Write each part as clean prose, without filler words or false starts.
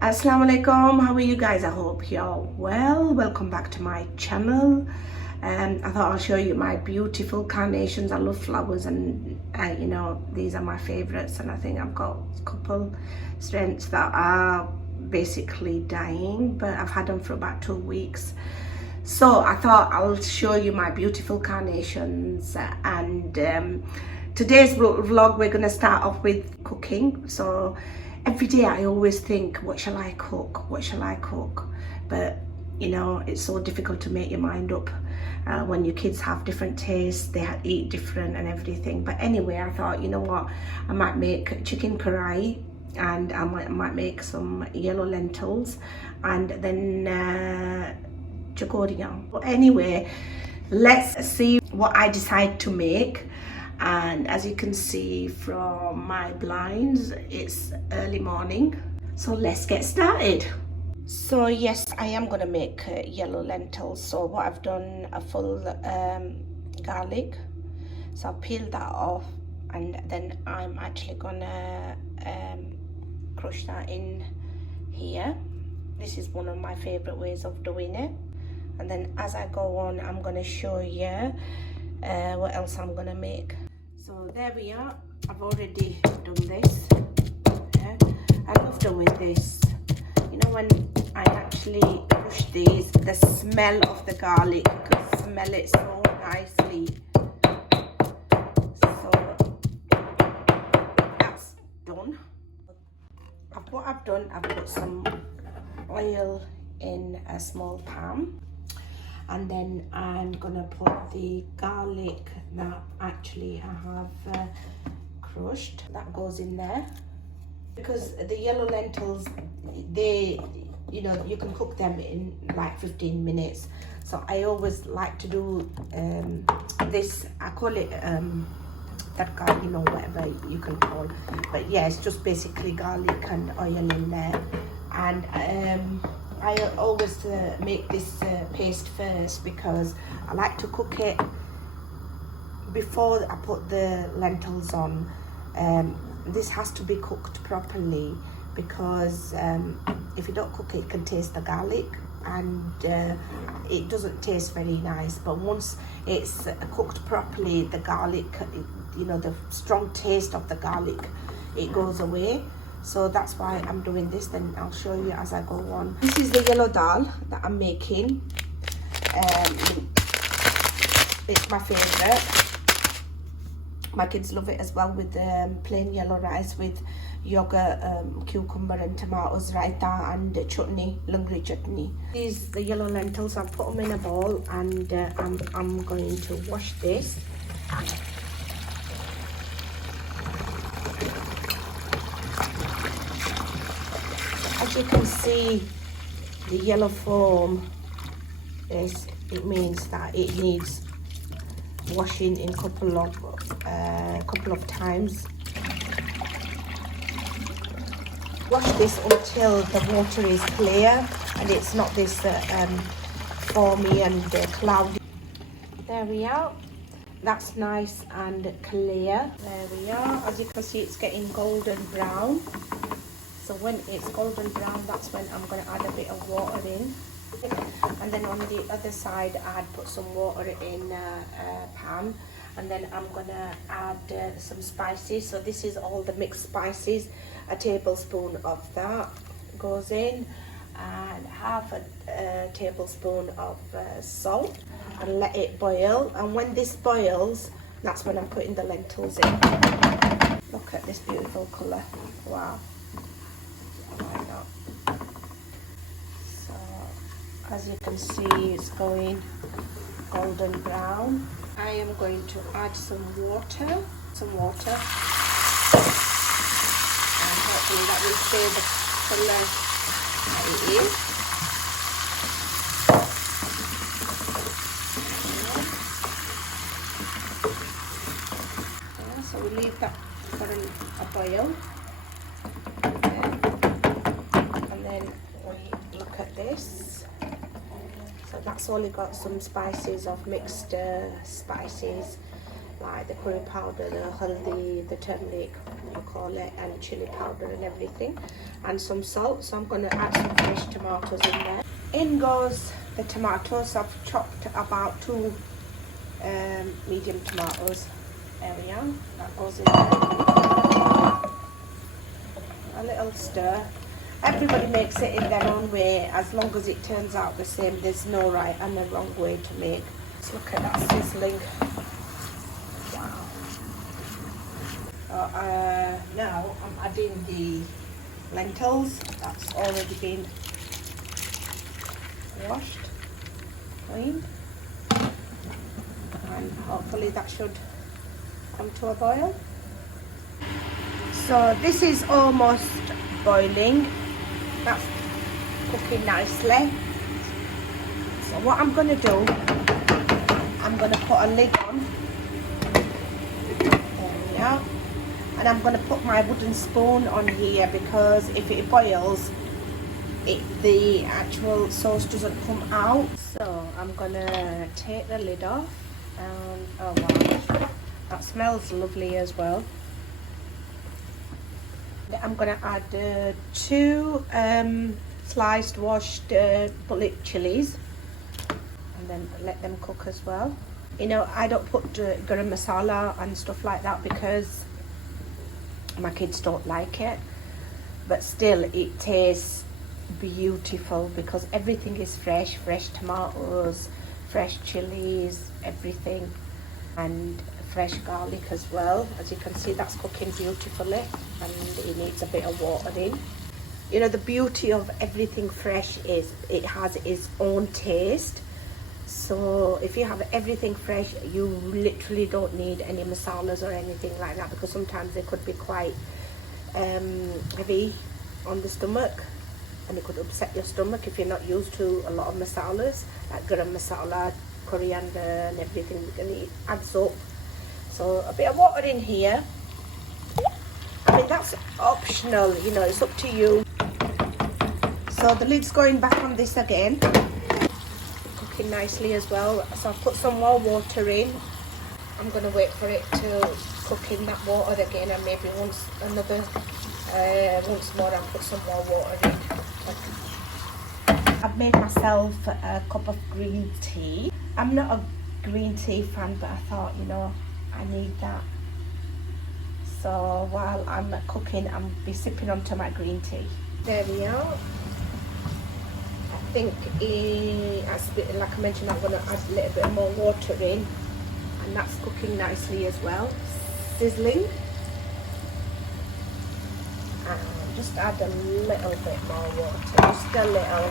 Assalamu alaikum, how are you guys? I hope you're well. Welcome back to my channel. I thought I'll show you my beautiful carnations. I love flowers, and these are my favorites, and I think I've got a couple strengths that are basically dying, but I've had them for about 2 weeks. So I thought I'll show you my beautiful carnations, and today's vlog we're going to start off with cooking. So every day I always think, what shall I cook, but it's so difficult to make your mind up when your kids have different tastes, they eat different and everything. But anyway, I thought, you know what, I might make chicken curry, and I might make some yellow lentils, and then Jagodian. But anyway, let's see what I decide to make. And as you can see from my blinds, it's early morning, so let's get started. So yes, I am gonna make yellow lentils. So what I've done, a full garlic, so I'll peel that off, and then I'm actually gonna crush that in here. This is one of my favorite ways of doing it. And then as I go on, I'm gonna show you what else I'm gonna make. So there we are. I've already done this. Yeah. I love doing this. You know, when I actually crush these, the smell of the garlic, you can smell it so nicely. So that's done. What I've done, I've put some oil in a small pan. And then I'm gonna put the garlic that actually I have crushed. That goes in there. Because the yellow lentils, you can cook them in like 15 minutes. So I always like to do this, I call it tarka, whatever you can call. But yeah, it's just basically garlic and oil in there. And I always make this paste first, because I like to cook it before I put the lentils on. This has to be cooked properly, because if you don't cook it, it can taste the garlic, and it doesn't taste very nice. But once it's cooked properly, the garlic, the strong taste of the garlic, it goes away. So that's why I'm doing this. Then I'll show you as I go on. This is the yellow dal that I'm making. It's my favorite. My kids love it as well, with plain yellow rice with yogurt, cucumber and tomatoes, raita and chutney, lungri chutney. These the yellow lentils. I'll put them in a bowl, and I'm going to wash this. As you can see, the yellow foam it means that it needs washing in couple of times. Wash this until the water is clear and it's not this foamy and cloudy. There we are. That's nice and clear. There we are. As you can see, it's getting golden brown. So when it's golden brown, that's when I'm going to add a bit of water in. And then on the other side, I had put some water in a pan. And then I'm going to add some spices. So this is all the mixed spices. A tablespoon of that goes in. And half a tablespoon of salt. And let it boil. And when this boils, that's when I'm putting the lentils in. Look at this beautiful colour. Wow. So as you can see, it's going golden brown. I am going to add some water, and hopefully that will stay the colour that it is. Yeah, so we leave that for a boil. This, so that's only got some spices of mixed spices, like the curry powder, the haldi, the turmeric, I call it, and chili powder and everything, and some salt. So I'm going to add some fresh tomatoes in there. In goes the tomatoes. I've chopped about 2 medium tomatoes. There we are. That goes in there. A little stir. Everybody makes it in their own way, as long as it turns out the same. There's no right and a wrong way to make. Let's look at that sizzling. Wow. Now I'm adding the lentils. That's already been washed, cleaned, and hopefully that should come to a boil. So this is almost boiling. That's cooking nicely. So what I'm going to do, I'm going to put a lid on. There we are. And I'm going to put my wooden spoon on here, because if it boils, the actual sauce doesn't come out. So I'm going to take the lid off. And oh wow, that smells lovely as well. I'm going to add 2 sliced washed bullet chilies, and then let them cook as well. You know, I don't put garam masala and stuff like that because my kids don't like it, but still it tastes beautiful because everything is fresh tomatoes, fresh chilies, everything, and fresh garlic as well. As you can see, that's cooking beautifully, and it needs a bit of water in. You know, the beauty of everything fresh is it has its own taste. So if you have everything fresh, you literally don't need any masalas or anything like that, because sometimes they could be quite heavy on the stomach, and it could upset your stomach if you're not used to a lot of masalas like garam masala, coriander and everything, and it adds up. So a bit of water in here. I mean, that's optional, you know, it's up to you. So the lid's going back on this again. Cooking nicely as well. So I've put some more water in. I'm going to wait for it to cook in that water again, and maybe once more I'll put some more water in. I've made myself a cup of green tea. I'm not a green tea fan, but I thought, you know, I need that. So while I'm cooking, I'll be sipping onto my green tea. There we are. I think, like I mentioned, I'm going to add a little bit more water in, and that's cooking nicely as well, sizzling. And just add a little bit more water, just a little.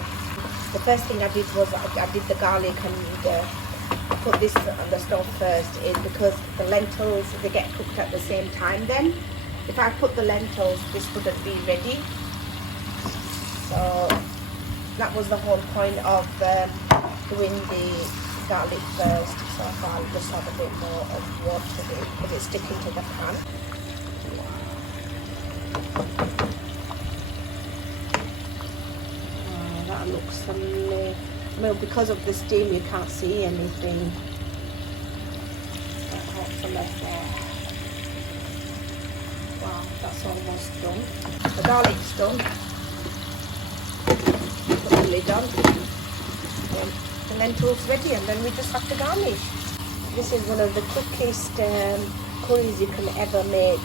The first thing I did was I did the garlic, and I put this on the stove first, is because the lentils, they get cooked at the same time then. If I put the lentils, this wouldn't be ready. So that was the whole point of doing the garlic first. So I thought I'll just add a bit more of water in, because it's sticking to the pan. Oh, that looks lovely. Well, because of the steam, you can't see anything. Wow, that's almost done. The garlic's done. Put the lid on. Then the lentils ready, and then we just have to garnish. This is one of the quickest curries you can ever make.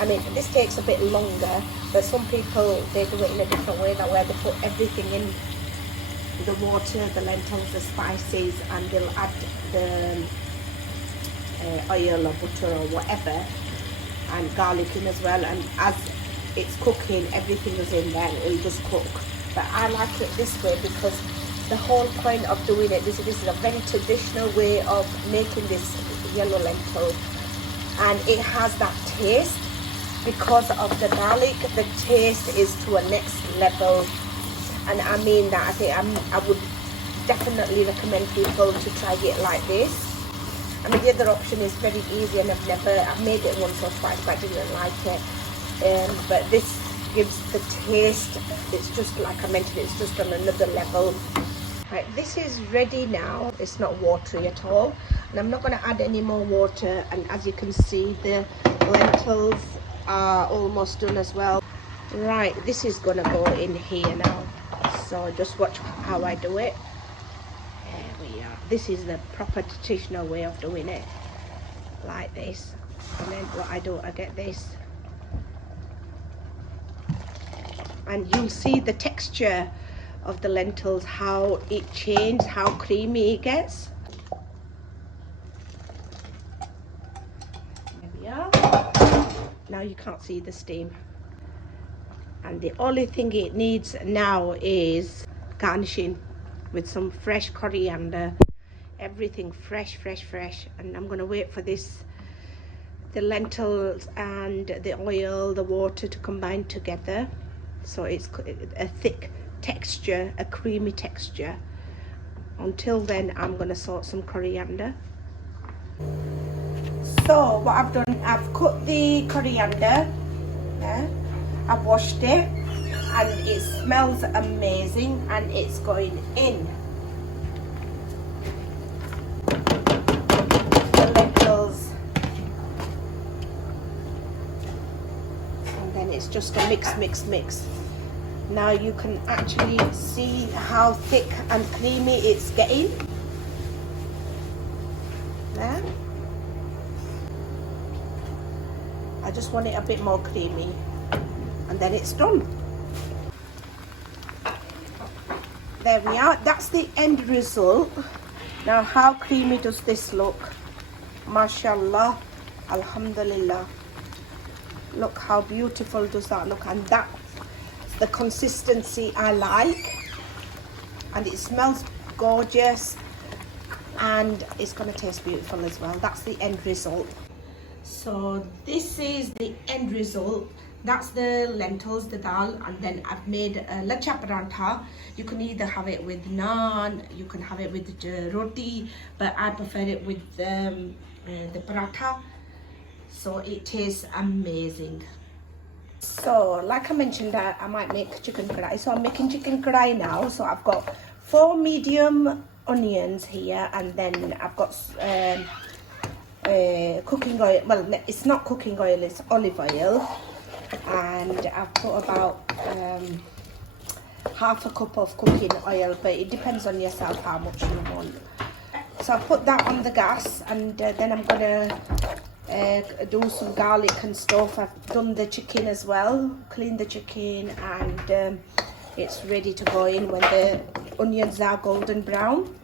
I mean, this takes a bit longer, but some people, they do it in a different way, that where they put everything in the water, the lentils, the spices, and they'll add the oil or butter or whatever, and garlic in as well, and as it's cooking, everything is in there and it'll just cook. But I like it this way because the whole point of doing it, this is a very traditional way of making this yellow lentil, and it has that taste because of the garlic. The taste is to a next level. And I mean that. I think I would definitely recommend people to try it like this. I mean, the other option is very easy, and I've made it once or twice, but I didn't like it. But this gives the taste. It's just, like I mentioned, it's just on another level. Right, this is ready now. It's not watery at all, and I'm not going to add any more water. And as you can see, the lentils are almost done as well. Right, this is gonna go in here now. So just watch how I do it. There we are. This is the proper traditional way of doing it. Like this. And then what I do, I get this. And you'll see the texture of the lentils, how it changes, how creamy it gets. There we are. Now you can't see the steam. And the only thing it needs now is garnishing with some fresh coriander. Everything fresh. And I'm going to wait for this, the lentils and the oil, the water to combine together. So it's a thick texture, a creamy texture. Until then, I'm going to salt some coriander. So what I've done, I've cut the coriander. I've washed it and it smells amazing, and it's going in the lentils, and then it's just a mix. Now you can actually see how thick and creamy it's getting. There. I just want it a bit more creamy, and then it's done. There we are. That's the end result. Now how creamy does this look? Mashallah, alhamdulillah. Look how beautiful does that look, and that's the consistency I like, and it smells gorgeous, and it's going to taste beautiful as well. That's the end result. So this is the end result. That's the lentils, the dal, and then I've made a lacha parantha. You can either have it with naan, you can have it with roti, but I prefer it with the paratha. So it tastes amazing. So like I mentioned, I might make chicken kadai. So I'm making chicken kadai now. So I've got 4 medium onions here, and then I've got cooking oil. Well, it's not cooking oil, it's olive oil. And I've put about half a cup of cooking oil, but it depends on yourself how much you want. So I put that on the gas, and then I'm gonna do some garlic and stuff. I've done the chicken as well, cleaned the chicken, and it's ready to go in when the onions are golden brown.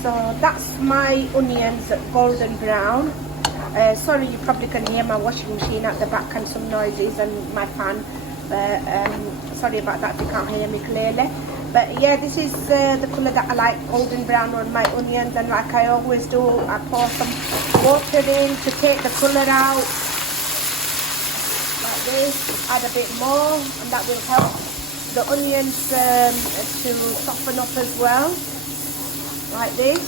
So that's my onions golden brown. Sorry, you probably can hear my washing machine at the back and some noises and my fan. Sorry about that if you can't hear me clearly. But yeah, this is the colour that I like, golden brown on my onions. And like I always do, I pour some water in to take the colour out. Like this, add a bit more, and that will help the onions to soften up as well. Like this.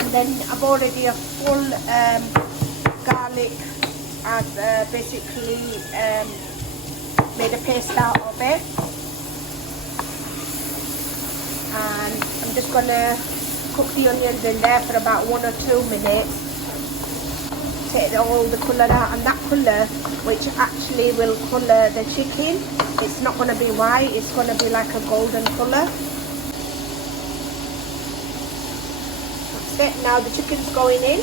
And then I've already a full garlic. I've basically made a paste out of it, and I'm just gonna cook the onions in there for about 1 or 2 minutes, take all the colour out, and that colour which actually will colour the chicken, it's not going to be white, it's going to be like a golden colour. That's it. Now the chicken's going in.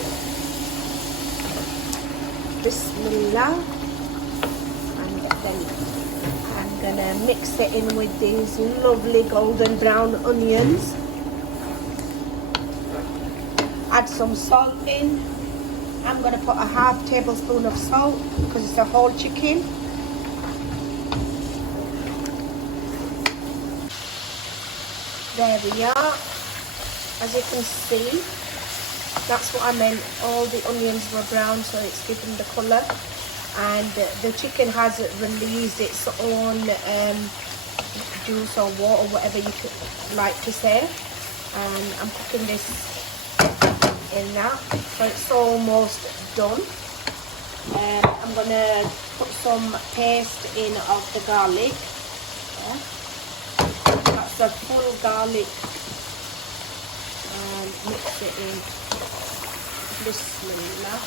Bismillah. And then I'm gonna mix it in with these lovely golden brown onions. Add some salt in. I'm gonna put a half tablespoon of salt because it's a whole chicken. There we are. As you can see, that's what I meant. All the onions were brown, so it's given the colour. And the chicken has released its own juice or water, whatever you could like to say. And I'm cooking this in that, so it's almost done. I'm going to put some paste in of the garlic. That's a full garlic. And mix it in. Bismillah.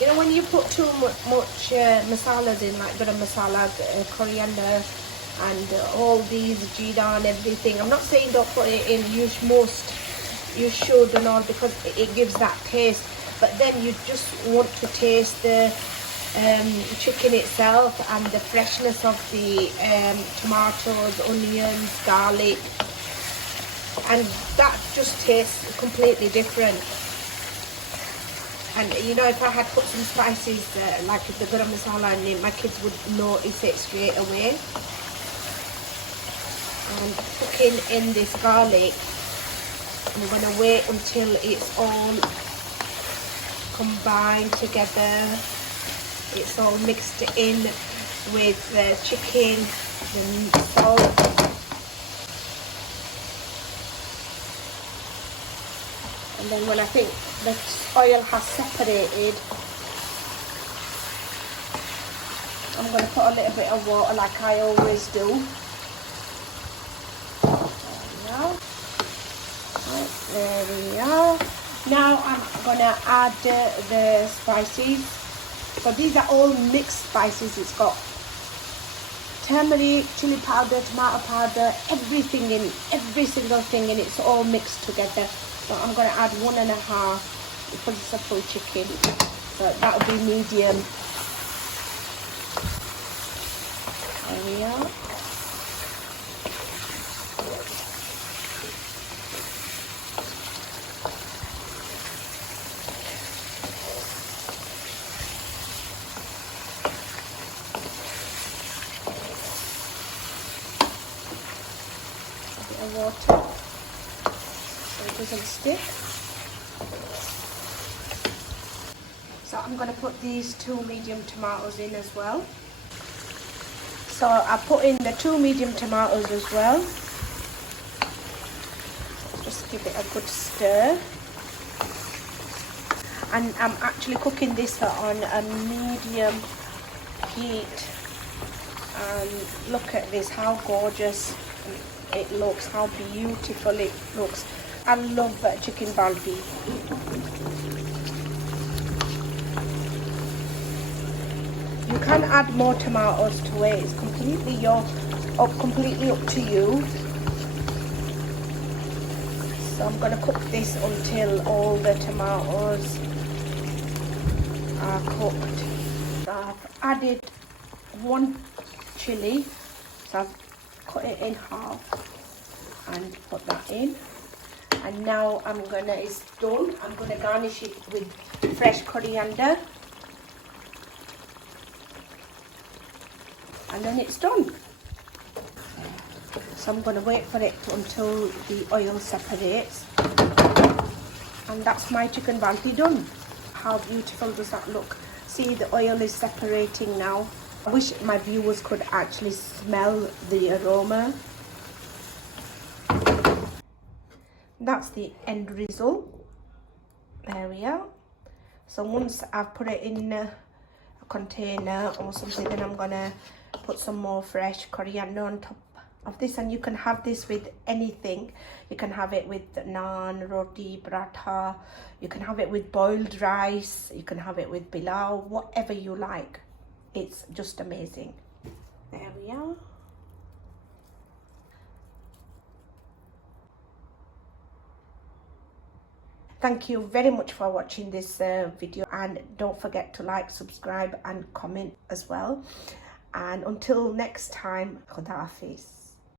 You know, when you put too much masalas in, like garam masala, coriander, and all these jeera and everything. I'm not saying don't put it in. You should and all, because it gives that taste. But then you just want to taste the chicken itself and the freshness of the tomatoes, onions, garlic, and that just tastes completely different. And you know, if I had put some spices like the garam masala in it, my kids would notice it straight away. And cooking in this garlic, I'm going to wait until it's all combined together. It's all mixed in with the chicken, the salt. And then when I think the oil has separated, I'm going to put a little bit of water like I always do. There we are. Now I'm gonna add the spices. So these are all mixed spices. It's got turmeric, chili powder, tomato powder, everything in, every single thing, and it's all mixed together. So I'm gonna add 1.5 because it's a full chicken. So that will be medium. There we are. Water so it doesn't stick. So I'm going to put these 2 medium tomatoes in as well. So I put in the 2 medium tomatoes as well. Just give it a good stir. And I'm actually cooking this on a medium heat. And look at this, how gorgeous it looks, how beautiful it looks. I love chicken balti. You can add more tomatoes to it. It's completely up to you. So I'm going to cook this until all the tomatoes are cooked. So I've added 1 chili. So I've cut it in half and put that in, and now it's done. I'm gonna garnish it with fresh coriander, and then it's done. So I'm gonna wait for it until the oil separates, and that's my chicken balti done. How beautiful does that look? See, the oil is separating now. I wish my viewers could actually smell the aroma. That's the end result. There we are. So once I've put it in a container or something, then I'm gonna put some more fresh coriander on top of this, and you can have this with anything. You can have it with naan, roti, paratha. You can have it with boiled rice. You can have it with pilau, whatever you like. It's just amazing. There we are. Thank you very much for watching this video, and don't forget to like, subscribe and comment as well. And until next time, Khuda Hafiz.